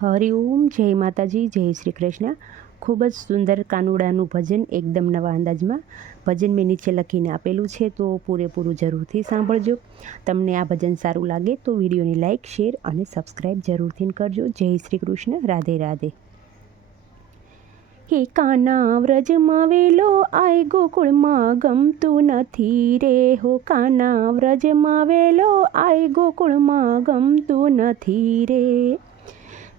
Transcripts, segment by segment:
હરિઓમ, જય માતાજી, જય શ્રી કૃષ્ણ। ખૂબ જ સુંદર કાનુડાનું ભજન એકદમ નવા અંદાજમાં ભજન મેં નીચે લખીને આપેલું છે, તો પૂરેપૂરું જરૂરથી સાંભળજો। તમને આ ભજન સારું લાગે તો વિડીયોને લાઇક, શેર અને સબસ્ક્રાઈબ જરૂરથી કરજો। જય શ્રી કૃષ્ણ, રાધે રાધે। હે કાના વ્રજમાં વેલો આય ગોકુળમાં ગમતું નથી રે, હો કાના વ્રજમાં વેલો આય ગોકુળમાં ગમતું નથી રે।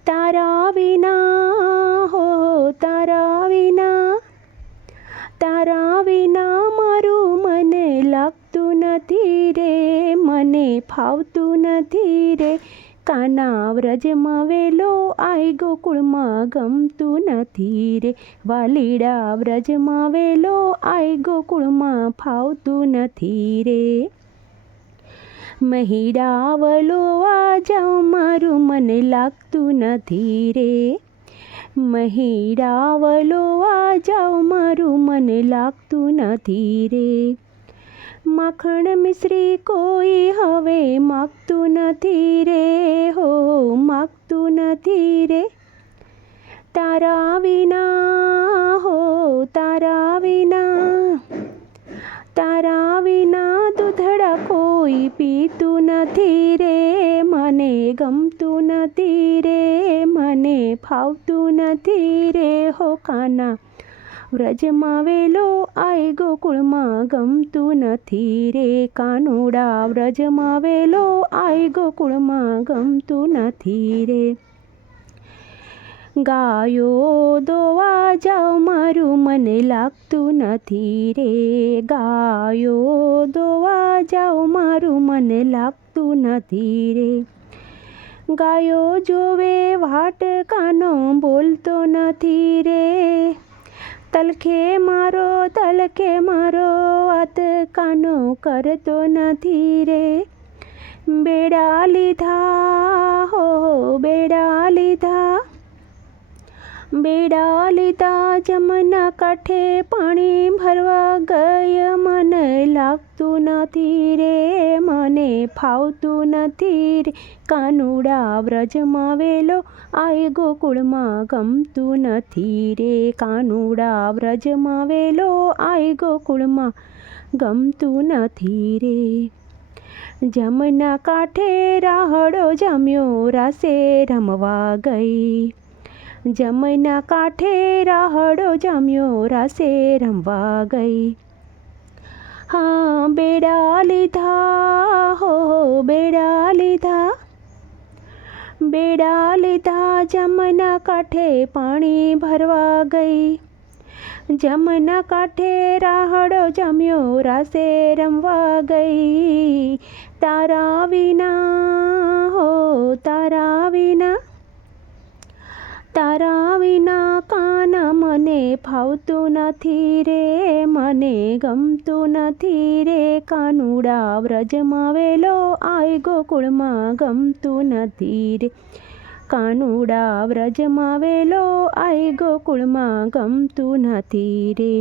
તારા વિના હો તારા વિના મારું મને લાગતું નથી રે, મને ફાવતું નથી રે। કાના વ્રજમાં વેલો આય ગોકુળમાં ગમતું નથી રે, વાલીડા વ્રજમાં વેલો આય ગોકુળમાં ફાવતું નથી રે। મહિડાવલો આ જાઉં મારું મને લાગતું નથી રે, મહિડાવલો આ જાઉં મારું મને લાગતું નથી રે। માખણ મિશ્રી કોઈ હવે માગતું નથી રે, હો માગતું નથી રે। તારા વિના હો તારા વિના દૂધડા કોઈ પીતું નથી રે, મને ગમતું નથી રે, મને ફાવતું નથી રે। હો કાના વ્રજમાં વેલો આય ગોકુળમાં ગમતું નથી રે, કાનુડા વ્રજમાં વેલો આય ગોકુળમાં ગમતું નથી રે। ગાયો દોવા જાઉં મારું મને લાગતું નથી રે, ગાયો દોવા જાઉં મારું મને લાગતું નથી રે। ગાયો જોવે વાટ કાનો બોલતો નથી રે, તલખે મારો વાત કાનો કરતો નથી રે। બેડા લીધા હો બેડા લીધા જમના કાંઠે પાણી ભરવા ગય, મને લાગતું નથી રે, મને ફાવતું નથી રે। કાનુડા વ્રજમાં વેલો આય ગોકુળમાં ગમતું નથી રે, કાનુડા વ્રજમાં વેલો આય ગોકુળમાં ગમતું નથી રે। જમના કાંઠે રાહડો જમ્યો રાસે રમવા ગઈ, જમના કાંઠે રાહડો જમ્યો રાસે રમવા ગઈ। હા બેડા લીધા હો બેડા લીધા જમના કાંઠે પાણી ભરવા ગઈ, જમના કાંઠે રાહડો જમ્યો રાસે રમવા ગઈ। તારા વિના હો તારા વિના કાના મને ફાવતું નથી રે, મને ગમતું નથી રે। કાનુડા વ્રજમાં વેલો આય ગોકુળમાં ગમતું નથી રે, કાનુડા વ્રજમાં વેલો આય ગોકુળમાં ગમતું નથી રે।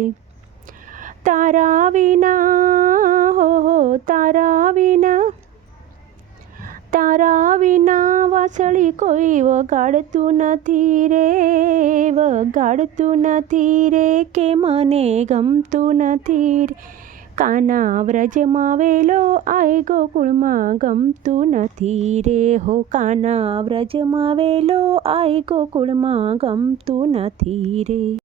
તારા વિના હો તારા વિના વાંસળી કોઈ વગાડતું નથી રે, વગાડતું નથી રે, કે મને ગમતું નથી રે। કાના વ્રજમાં વેલો આય ગોકુળમાં ગમતું નથી રે, હો કાના વ્રજમાં વેલો આય ગોકુળમાં ગમતું નથી રે।